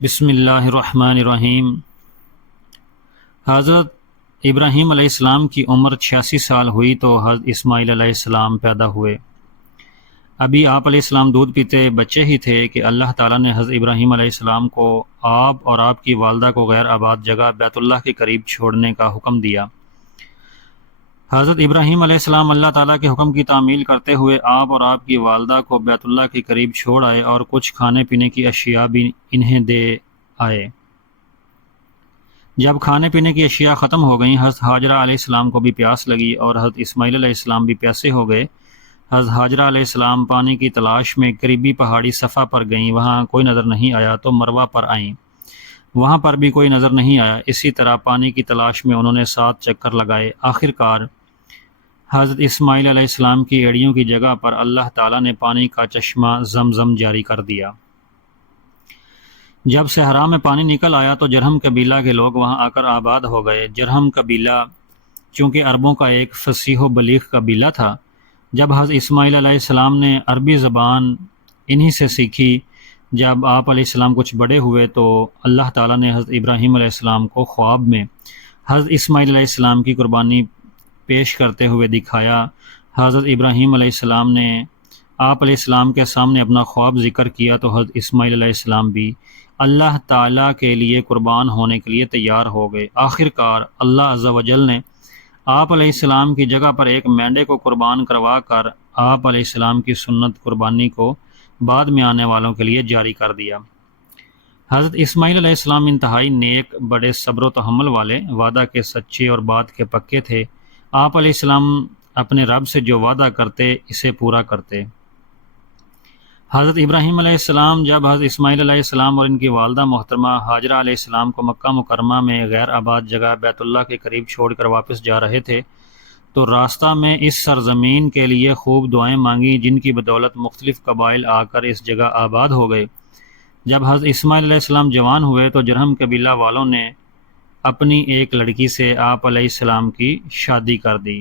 بسم اللہ الرحمن الرحیم۔ حضرت ابراہیم علیہ السلام کی عمر 86 سال ہوئی تو حضرت اسماعیل علیہ السلام پیدا ہوئے۔ ابھی آپ علیہ السلام دودھ پیتے بچے ہی تھے کہ اللہ تعالیٰ نے حضرت ابراہیم علیہ السلام کو آپ اور آپ کی والدہ کو غیر آباد جگہ بیت اللہ کے قریب چھوڑنے کا حکم دیا۔ حضرت ابراہیم علیہ السلام اللہ تعالیٰ کے حکم کی تعمیل کرتے ہوئے آپ اور آپ کی والدہ کو بیت اللہ کے قریب چھوڑ آئے اور کچھ کھانے پینے کی اشیاء بھی انہیں دے آئے۔ جب کھانے پینے کی اشیاء ختم ہو گئیں، حضرت حاجرہ علیہ السلام کو بھی پیاس لگی اور حضرت اسماعیل علیہ السلام بھی پیاسے ہو گئے۔ حضرت حاجرہ علیہ السلام پانی کی تلاش میں قریبی پہاڑی صفا پر گئیں، وہاں کوئی نظر نہیں آیا تو مروہ پر آئیں، وہاں پر بھی کوئی نظر نہیں آیا۔ اسی طرح پانی کی تلاش میں انہوں نے 7 چکر لگائے۔ آخر کار حضرت اسماعیل علیہ السلام کی ایڑیوں کی جگہ پر اللہ تعالیٰ نے پانی کا چشمہ زمزم جاری کر دیا۔ جب صحرا میں پانی نکل آیا تو جرہم قبیلہ کے لوگ وہاں آ کر آباد ہو گئے۔ جرہم قبیلہ چونکہ عربوں کا ایک فصیح و بلیغ قبیلہ تھا، جب حضرت اسماعیل علیہ السلام نے عربی زبان انہی سے سیکھی، جب آپ علیہ السلام کچھ بڑے ہوئے تو اللہ تعالیٰ نے حضرت ابراہیم علیہ السلام کو خواب میں حضرت اسماعیل علیہ السلام کی قربانی پیش کرتے ہوئے دکھایا۔ حضرت ابراہیم علیہ السلام نے آپ علیہ السلام کے سامنے اپنا خواب ذکر کیا تو حضرت اسماعیل علیہ السلام بھی اللہ تعالیٰ کے لیے قربان ہونے کے لیے تیار ہو گئے۔ آخر کار اللہ عز و جل نے آپ علیہ السلام کی جگہ پر ایک مینڈے کو قربان کروا کر آپ علیہ السلام کی سنت قربانی کو بعد میں آنے والوں کے لیے جاری کر دیا۔ حضرت اسماعیل علیہ السلام انتہائی نیک، بڑے صبر و تحمل والے، وعدہ کے سچے اور بات کے پکے تھے۔ آپ علیہ السلام اپنے رب سے جو وعدہ کرتے اسے پورا کرتے۔ حضرت ابراہیم علیہ السلام جب حضرت اسماعیل علیہ السلام اور ان کی والدہ محترمہ حاجرہ علیہ السلام کو مکہ مکرمہ میں غیر آباد جگہ بیت اللہ کے قریب چھوڑ کر واپس جا رہے تھے تو راستہ میں اس سرزمین کے لیے خوب دعائیں مانگی، جن کی بدولت مختلف قبائل آ کر اس جگہ آباد ہو گئے۔ جب حضرت اسماعیل علیہ السلام جوان ہوئے تو جرہم قبیلہ والوں نے اپنی ایک لڑکی سے آپ علیہ السلام کی شادی کر دی۔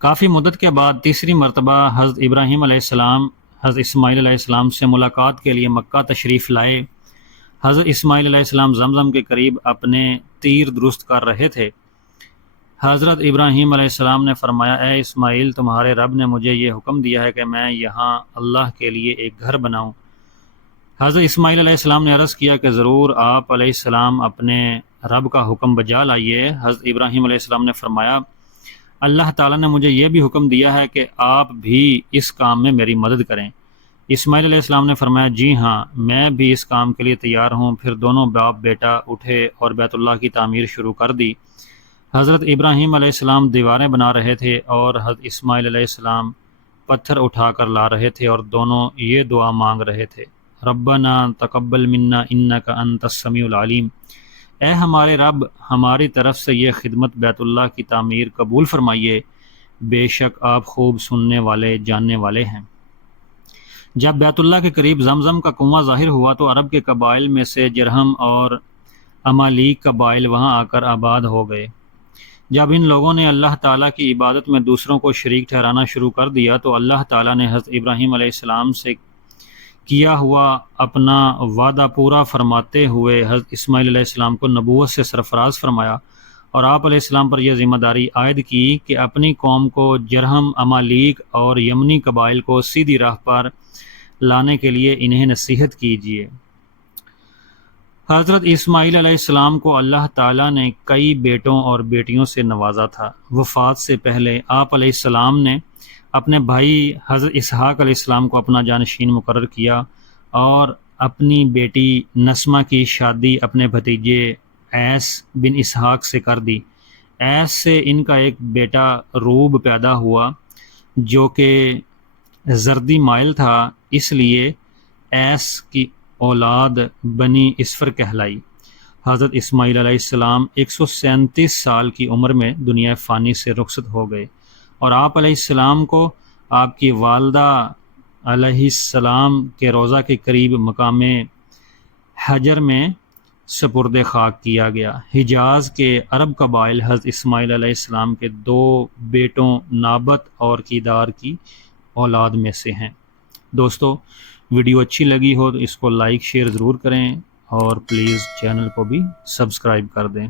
کافی مدت کے بعد تیسری مرتبہ حضرت ابراہیم علیہ السلام حضرت اسماعیل علیہ السلام سے ملاقات کے لیے مکہ تشریف لائے۔ حضرت اسماعیل علیہ السلام زمزم کے قریب اپنے تیر درست کر رہے تھے۔ حضرت ابراہیم علیہ السلام نے فرمایا، اے اسماعیل، تمہارے رب نے مجھے یہ حکم دیا ہے کہ میں یہاں اللہ کے لیے ایک گھر بناؤں۔ حضرت اسماعیل علیہ السلام نے عرض کیا کہ ضرور آپ علیہ السلام اپنے رب کا حکم بجا لائیے۔ حضرت ابراہیم علیہ السلام نے فرمایا، اللہ تعالیٰ نے مجھے یہ بھی حکم دیا ہے کہ آپ بھی اس کام میں میری مدد کریں۔ اسماعیل علیہ السلام نے فرمایا، جی ہاں، میں بھی اس کام کے لیے تیار ہوں۔ پھر دونوں باپ بیٹا اٹھے اور بیت اللہ کی تعمیر شروع کر دی۔ حضرت ابراہیم علیہ السلام دیواریں بنا رہے تھے اور حضرت اسماعیل علیہ السلام پتھر اٹھا کر لا رہے تھے اور دونوں یہ دعا مانگ رہے تھے، ربنا تقبل منا انک انت السمیع العلیم، اے ہمارے رب، ہماری طرف سے یہ خدمت بیت اللہ کی تعمیر قبول فرمائیے، بے شک آپ خوب سننے والے جاننے والے ہیں۔ جب بیت اللہ کے قریب زمزم کا کنواں ظاہر ہوا تو عرب کے قبائل میں سے جرہم اور امالیک قبائل وہاں آ کر آباد ہو گئے۔ جب ان لوگوں نے اللہ تعالیٰ کی عبادت میں دوسروں کو شریک ٹھہرانا شروع کر دیا تو اللہ تعالیٰ نے حضرت ابراہیم علیہ السلام سے کیا ہوا اپنا وعدہ پورا فرماتے ہوئے حضرت اسماعیل علیہ السلام کو نبوت سے سرفراز فرمایا اور آپ علیہ السلام پر یہ ذمہ داری عائد کی کہ اپنی قوم کو جرہم، امالیک اور یمنی قبائل کو سیدھی راہ پر لانے کے لیے انہیں نصیحت کیجیے۔ حضرت اسماعیل علیہ السلام کو اللہ تعالیٰ نے کئی بیٹوں اور بیٹیوں سے نوازا تھا۔ وفات سے پہلے آپ علیہ السلام نے اپنے بھائی حضرت اسحاق علیہ السلام کو اپنا جانشین مقرر کیا اور اپنی بیٹی نسمہ کی شادی اپنے بھتیجے ایس بن اسحاق سے کر دی۔ ایس سے ان کا ایک بیٹا روب پیدا ہوا جو کہ زردی مائل تھا، اس لیے ایس کی اولاد بنی اسفر کہلائی۔ حضرت اسماعیل علیہ السلام 137 سال کی عمر میں دنیا فانی سے رخصت ہو گئے اور آپ علیہ السلام کو آپ کی والدہ علیہ السلام کے روضہ کے قریب مقام حجر میں سپرد خاک کیا گیا۔ حجاز کے عرب قبائل حضرت اسماعیل علیہ السلام کے 2 بیٹوں نابت اور کیدار کی اولاد میں سے ہیں۔ دوستو، ویڈیو اچھی لگی ہو تو اس کو لائک شیئر ضرور کریں اور پلیز چینل کو بھی سبسکرائب کر دیں۔